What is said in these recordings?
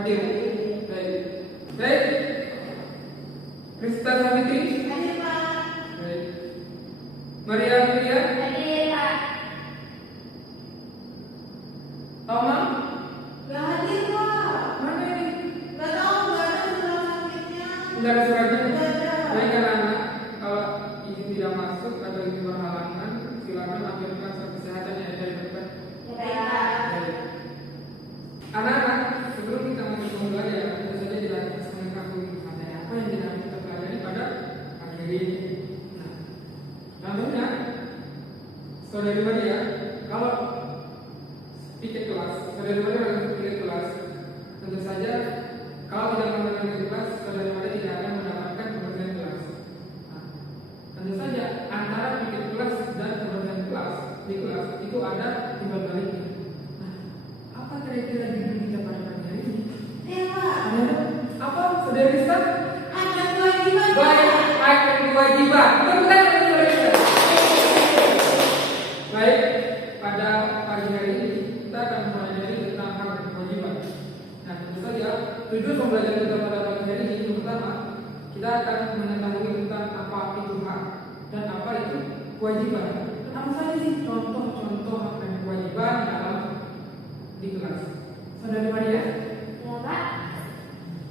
Hadir. Baik. Baik. Krista Savitri. Hadir, Pak. Baik. Maria Amelia. Hadir, Pak. Toma. Nggak hadir, Pak. Mana ini? Nggak tahu, nggak ada surat sakitnya. Enggak ada suratnya. Nggak ada. Baik anak-anak, kalau izin tidak masuk atau izin berhalangan, silakan ajukan surat kesehatannya dari dokter. Baik, Pak. Anak-anak, sebelum kita masuk belajar, tentu saja tidak akan mengetahui materi apa yang kita pelajari pada pagi ini. Nah, contohnya, saudari Maria, kalau pikir kelas, saudari Maria harus pikir kelas. Tentu saja, kalau tidak menggunakan pikir kelas, saudari Maria tidak akan mendapatkan kebersihan kelas. Nah, tentu saja antara pikir kelas dan kebersihan kelas di kelas itu ada timbal baliknya. Nah, apa kira-kira judul kita pada pagi hari ini? Pak. Apa saudari Rista? Ada kewajiban. Baik, ada kewajiban. Benar saudari Rista. Baik, pada pagi hari ini kita akan mempelajari tentang hak dan kewajiban. Nah, tentu saja tujuan pembelajaran kita pada pagi hari ini yang pertama, kita akan mengetahui tentang apa itu hak dan apa itu kewajiban. Apa saja sih contoh-contoh hak dan kewajiban dalam di kelas? Saudari Maria, Ya, Pak.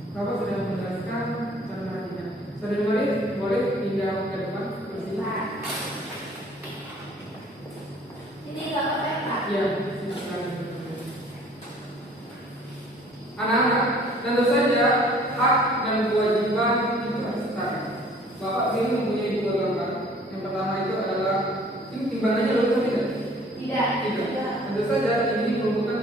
Bapak sudah menjelaskan cara latihan. Saudari Maria, boleh pindah ke depan kursi? Pak. Ini Bapak, Pak. Ya, silakan. Anak-anak, tentu saja hak dan kewajiban itu harus setara. Bapak sini mempunyai dua gambar. Yang pertama itu adalah ini timbangannya lurus tidak? Tidak. Tidak. Tentu saja ini bukan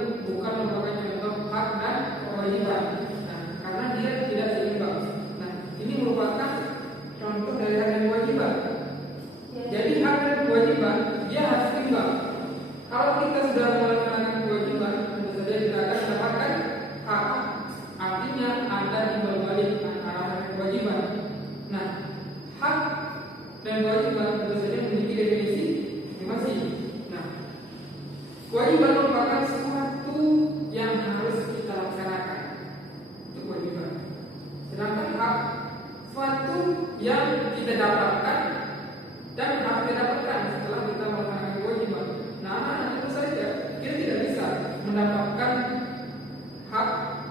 merupakan contoh hak dan kewajiban. Nah, karena dia tidak seimbang. Nah, ini merupakan contoh dari hak dan kewajiban. Jadi hak dan kewajiban dia harus seimbang. Kalau kita sudah melaksanakan kewajiban, tentu saja kita akan mendapatkan hak. Artinya ada timbal balik antara hak dan kewajiban. Nah, hak dan kewajiban tentu saja memiliki definisi masing-masing. Nah, kewajiban merupakan sesuatu yang harus kita laksanakan. Itu kewajiban. Sedangkan hak sesuatu yang kita dapatkan dan harus kita dapatkan setelah kita melaksanakan kewajiban. Nah, tentu saja kita tidak bisa mendapatkan hak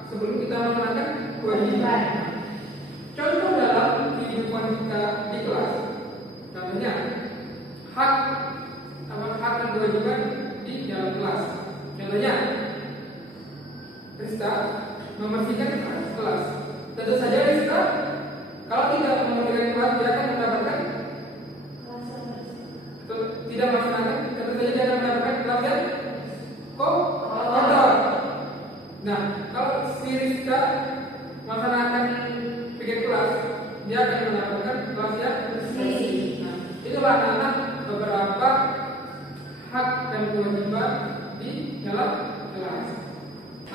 sebelum kita melaksanakan kewajiban. Contoh dalam kehidupan kita di kelas, contohnya hak dan kewajiban di dalam kelas. Contohnya, Rista membersihkan kelas. Tentu saja Rista, kalau tidak membersihkan kelas, dia akan mendapatkan tidak melaksanakan. Tentu saja dia akan mendapatkan kelas yang kotor. Nah, kalau si Rista melaksanakan pikir kelas, dia akan mendapatkan kelas yang bersih. Nah, itulah anak beberapa hak dan kewajiban di dalam kelas.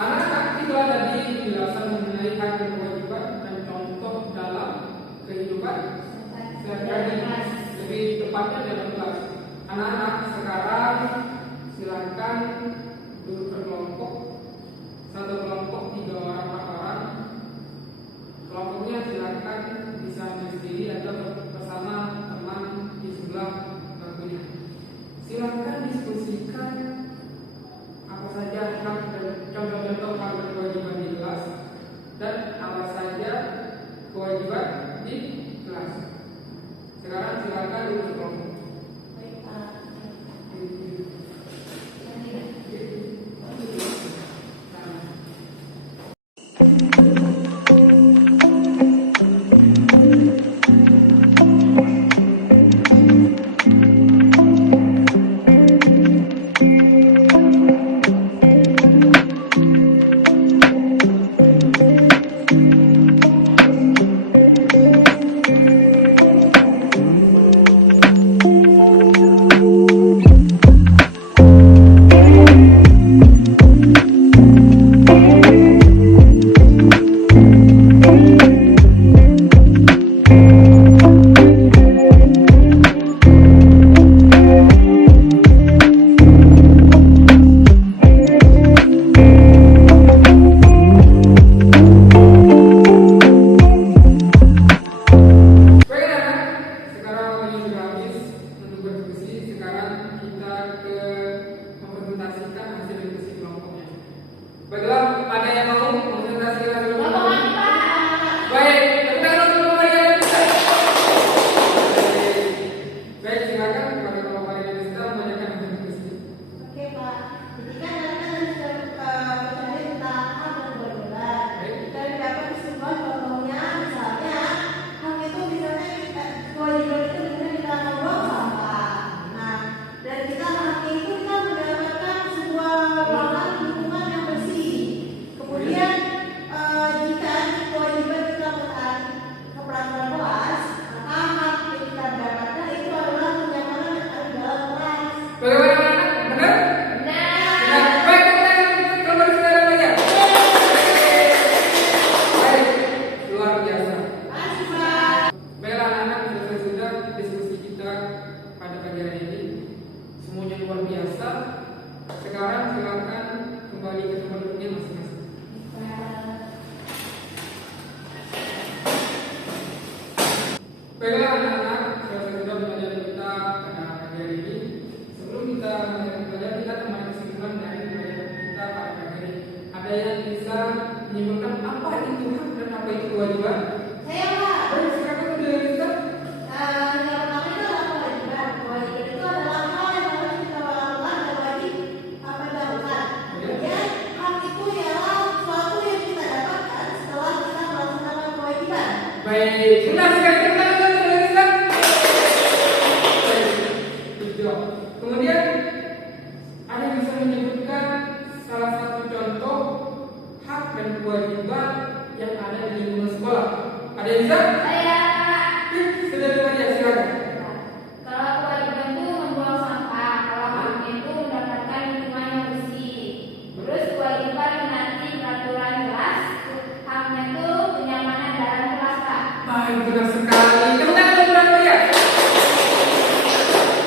Anak-anak itulah tadi penjelasan mengenai hak dan kewajiban dan contoh dalam kehidupan sehari-hari, lebih tepatnya dalam kelas. Anak-anak sekarang silakan duduk berkelompok, satu kelompok 3 orang 4 orang. Kelompoknya silakan bisa berdiri atau bersama teman di sebelah bangkunya. Silakan diskusikan apa saja hak dan contoh-contoh hak dan kewajiban di kelas dan apa saja kewajiban di kelas. Sekarang silakan duduk kelompok. Baik, Pak. luar biasa. Sekarang silakan kembali ke tempat duduknya masing-masing. Baiklah anak-anak, selesai sudah pelajaran kita pada pagi hari ini. Sebelum kita melanjutkan pelajaran, kita kembali kesimpulan dari pelajaran kita pada pagi hari ini. Ada yang bisa menyimpulkan apa itu hak dan apa itu kewajiban? Saya Pak. Baik, silakan sudah bisa. Yang pertama itu adalah kewajiban. Kewajiban itu adalah hal yang harus kita lakukan dan wajib apa yang dilakukan. Kemudian hak itu ialah sesuatu yang kita dapatkan setelah kita melaksanakan kewajiban. Baik, sudah sekali kita sudah bisa. Baik, tujuh. Kemudian ada yang bisa menyebutkan salah satu contoh hak dan kewajiban yang ada di lingkungan sekolah. Ada yang bisa? Saya Sudah dengar ya, silakan. kalau kewajiban itu membuang sampah, kalau haknya itu mendapatkan lingkungan yang bersih. Terus kewajiban menaati peraturan kelas, haknya itu kenyamanan dalam kelas Pak. Baik, benar sekali. Tepuk tangan untuk Bang ya.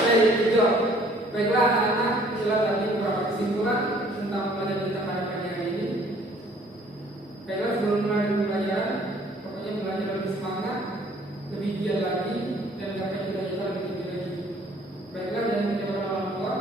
Baik, tujuh. Baiklah anak-anak, inilah tadi beberapa kesimpulan tentang pelajaran kita pada pagi hari ini. Baiklah, sebelum mulai pelajaran, pokoknya belajar lebih semangat, lebih giat lagi, dan gapai cita-cita lebih tinggi lagi. Baiklah, jangan kecewa orang tua.